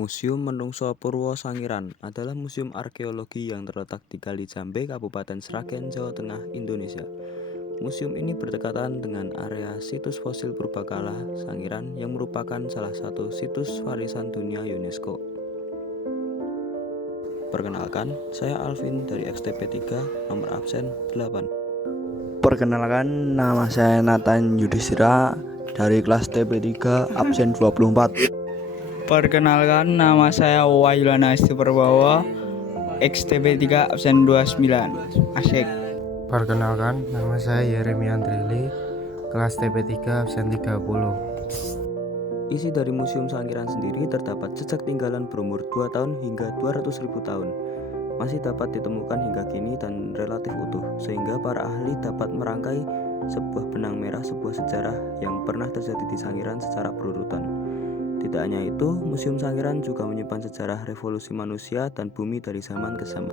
Museum Menungso Purwo Sangiran adalah museum arkeologi yang terletak di Kali Jambe, Kabupaten Sragen, Jawa Tengah, Indonesia. Museum ini berdekatan dengan area situs fosil purbakala Sangiran yang merupakan salah satu situs warisan dunia UNESCO. Perkenalkan, saya Alvin dari XTP 3, nomor absen 8. Perkenalkan, nama saya Nathan Yudhistira dari kelas TP3 absen 24. Perkenalkan, nama saya Wahyulana Istiperbawa, XTP3 absen 29. Asik. Perkenalkan, nama saya Yeremi Andrili, kelas TP3 absen 30. Isi dari Museum Sangiran sendiri terdapat jejak tinggalan berumur 2 tahun hingga 200.000 tahun. Masih dapat ditemukan hingga kini dan relatif utuh, sehingga para ahli dapat merangkai sebuah benang merah sebuah sejarah yang pernah terjadi di Sangiran secara berurutan. Tidak hanya itu, Museum Sangiran juga menyimpan sejarah revolusi manusia dan bumi dari zaman ke zaman.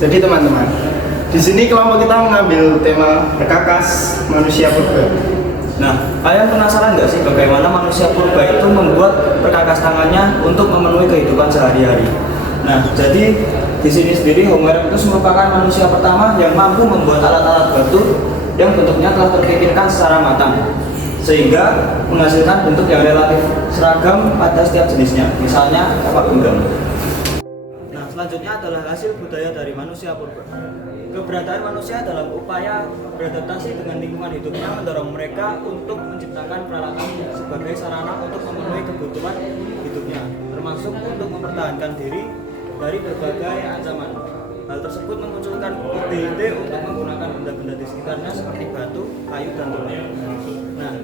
Jadi teman-teman, di sini kelompok kita mengambil tema perkakas manusia purba. Nah, kalian penasaran nggak sih bagaimana manusia purba itu membuat perkakas tangannya untuk memenuhi kehidupan sehari-hari? Nah, jadi di sini sendiri Homo erectus merupakan manusia pertama yang mampu membuat alat-alat batu yang bentuknya telah terpikirkan secara matang, sehingga menghasilkan bentuk yang relatif seragam pada setiap jenisnya, misalnya kapak genggam. Selanjutnya adalah hasil budaya dari manusia purba. Keberadaan manusia dalam upaya beradaptasi dengan lingkungan hidupnya mendorong mereka untuk menciptakan peralatan sebagai sarana untuk memenuhi kebutuhan hidupnya, termasuk untuk mempertahankan diri dari berbagai ancaman. Hal tersebut memunculkan ide-ide untuk menggunakan benda-benda di sekitarnya seperti batu, kayu, dan tulang. Nah,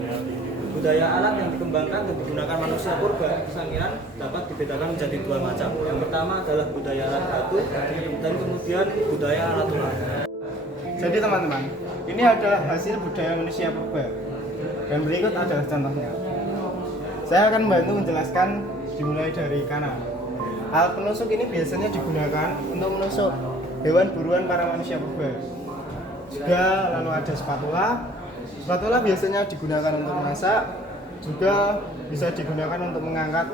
budaya alat yang dikembangkan dan digunakan manusia purba Sangiran dapat dibedakan menjadi dua macam. Yang pertama adalah budaya alat batu dan kemudian budaya alat tulang. Jadi teman-teman, ini adalah hasil budaya manusia purba. Dan berikut adalah contohnya. Saya akan membantu menjelaskan dimulai dari kanan. Alat penusuk ini biasanya digunakan untuk menusuk hewan buruan para manusia purba. Juga lalu ada spatula. Spatula biasanya digunakan untuk memasak, juga bisa digunakan untuk mengangkat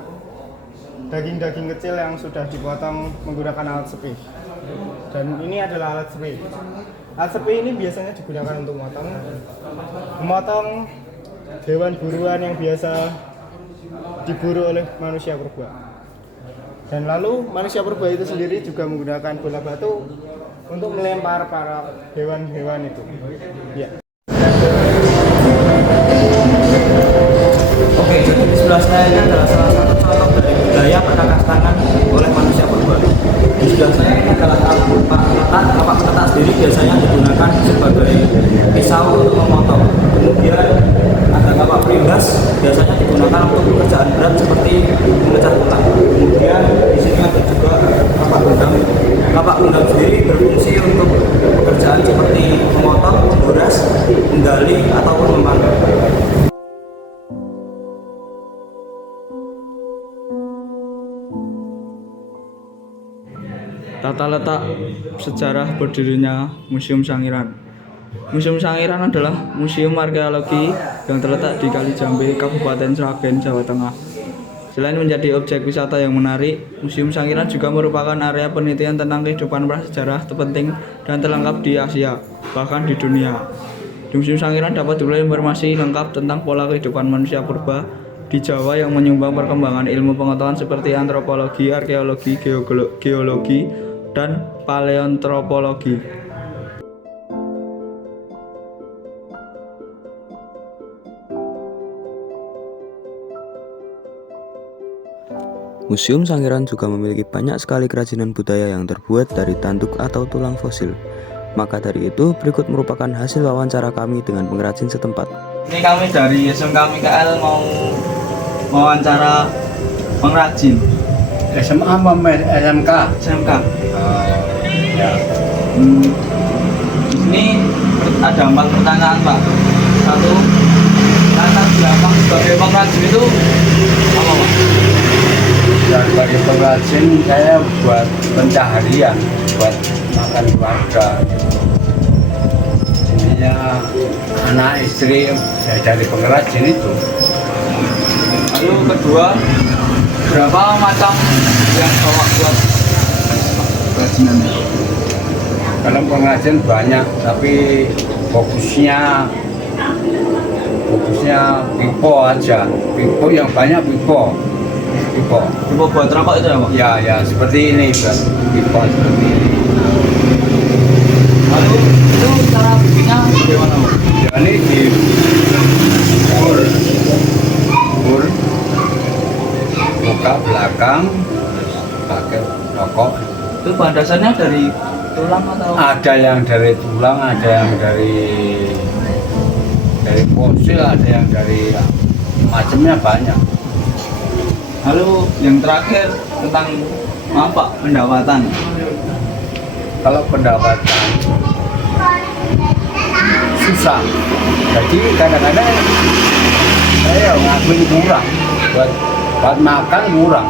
daging-daging kecil yang sudah dipotong menggunakan alat sepi. Dan ini adalah alat sepi. Alat sepi ini biasanya digunakan untuk memotong hewan buruan yang biasa diburu oleh manusia purba. Dan lalu manusia purba itu sendiri juga menggunakan bola batu untuk melempar para hewan-hewan itu. Ya. Oke, jadi di sebelah saya ini adalah salah satu contoh dari budaya perkakas tangan oleh manusia purba. Di sebelah saya ini adalah kapak ketak sendiri biasanya digunakan sebagai pisau untuk memotong. Kemudian ada kapak perimbas biasanya digunakan untuk pekerjaan berat seperti memecah tulang. Kemudian di sini ada juga kapak genggam. Kapak genggam sendiri berfungsi untuk pekerjaan seperti memotong, menguras, menggali ataupun memanggang. Tata letak sejarah berdirinya Museum Sangiran. Museum Sangiran adalah museum arkeologi yang terletak di Kali Jambe, Kabupaten Sragen, Jawa Tengah. Selain menjadi objek wisata yang menarik, Museum Sangiran juga merupakan area penelitian tentang kehidupan prasejarah terpenting dan terlengkap di Asia, bahkan di dunia. Di Museum Sangiran dapat diperoleh informasi lengkap tentang pola kehidupan manusia purba di Jawa yang menyumbang perkembangan ilmu pengetahuan seperti antropologi, arkeologi, geologi, dan paleontropologi. Museum Sangiran juga memiliki banyak sekali kerajinan budaya yang terbuat dari tanduk atau tulang fosil. Maka dari itu, berikut merupakan hasil wawancara kami dengan pengrajin setempat. Ini kami dari SMK MIKL mau wawancara pengrajin. SMA apa SMK? SMK. Ya. Di sini ada 4 pertanyaan, Pak. 1, latar belakang sebagai pengrajin itu apa, Pak? Ya, sebagai pengrajin saya buat pencaharian, buat makan keluarga. Intinya anak istri saya dari pengrajin itu. Lalu kedua, berapa macam yang bawa buat kerajinan? Kalau pengrajin banyak, tapi fokusnya pipo aja. Pipo yang banyak pipo. Tipe buat rokok itu ya Pak? Ya, ya seperti ini, Bang. Pipo seperti ini. Lalu itu cara bikinnya bagaimana Pak? Ya, ini di bur, buka belakang, pakai rokok. Itu bahan dasarnya dari tulang atau? Ada yang dari tulang, ada yang dari fosil, ada yang dari macamnya banyak. Lalu yang terakhir tentang apa pendapatan? Kalau pendapatan susah, jadi kadang-kadang saya ngakuin kurang, buat makan kurang.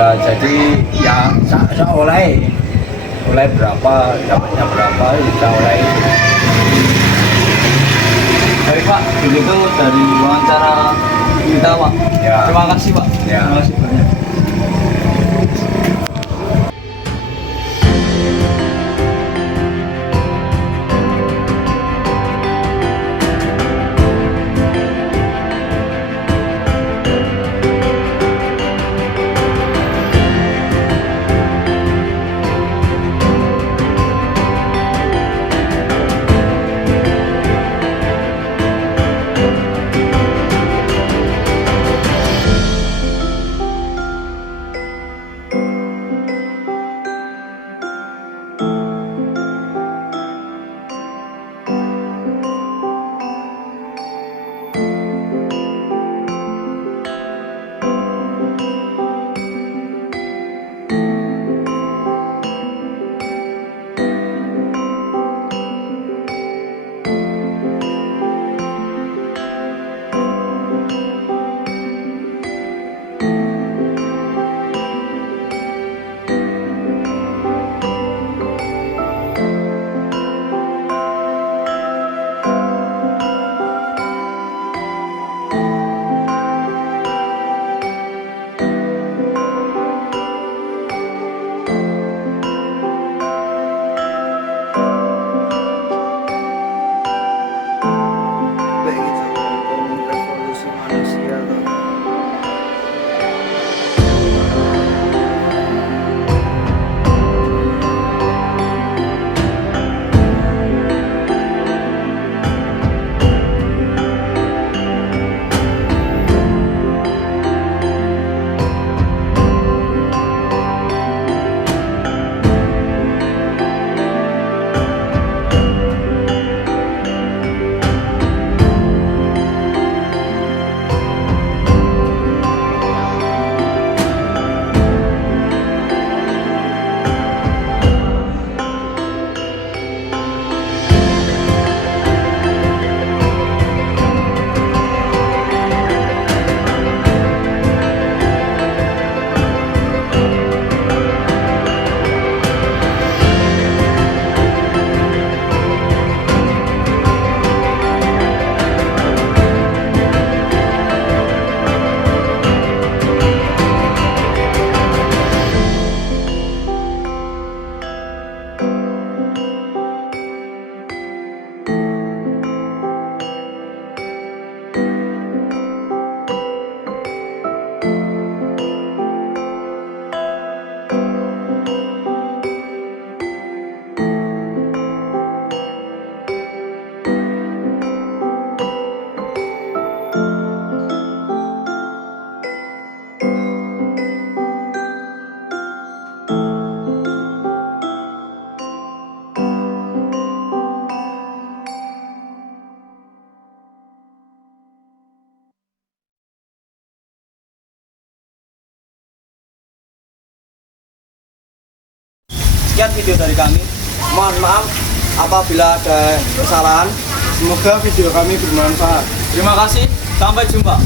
Ya, jadi ya saya oleh berapa, dapatnya berapa, bisa oleh itu. Baik Pak, begitu dari wawancara kita Pak. Ya. Terima kasih Pak. Ya. Terima kasih banyak. Sekian video dari kami. Mohon maaf apabila ada kesalahan. Semoga video kami bermanfaat. Terima kasih. Sampai jumpa.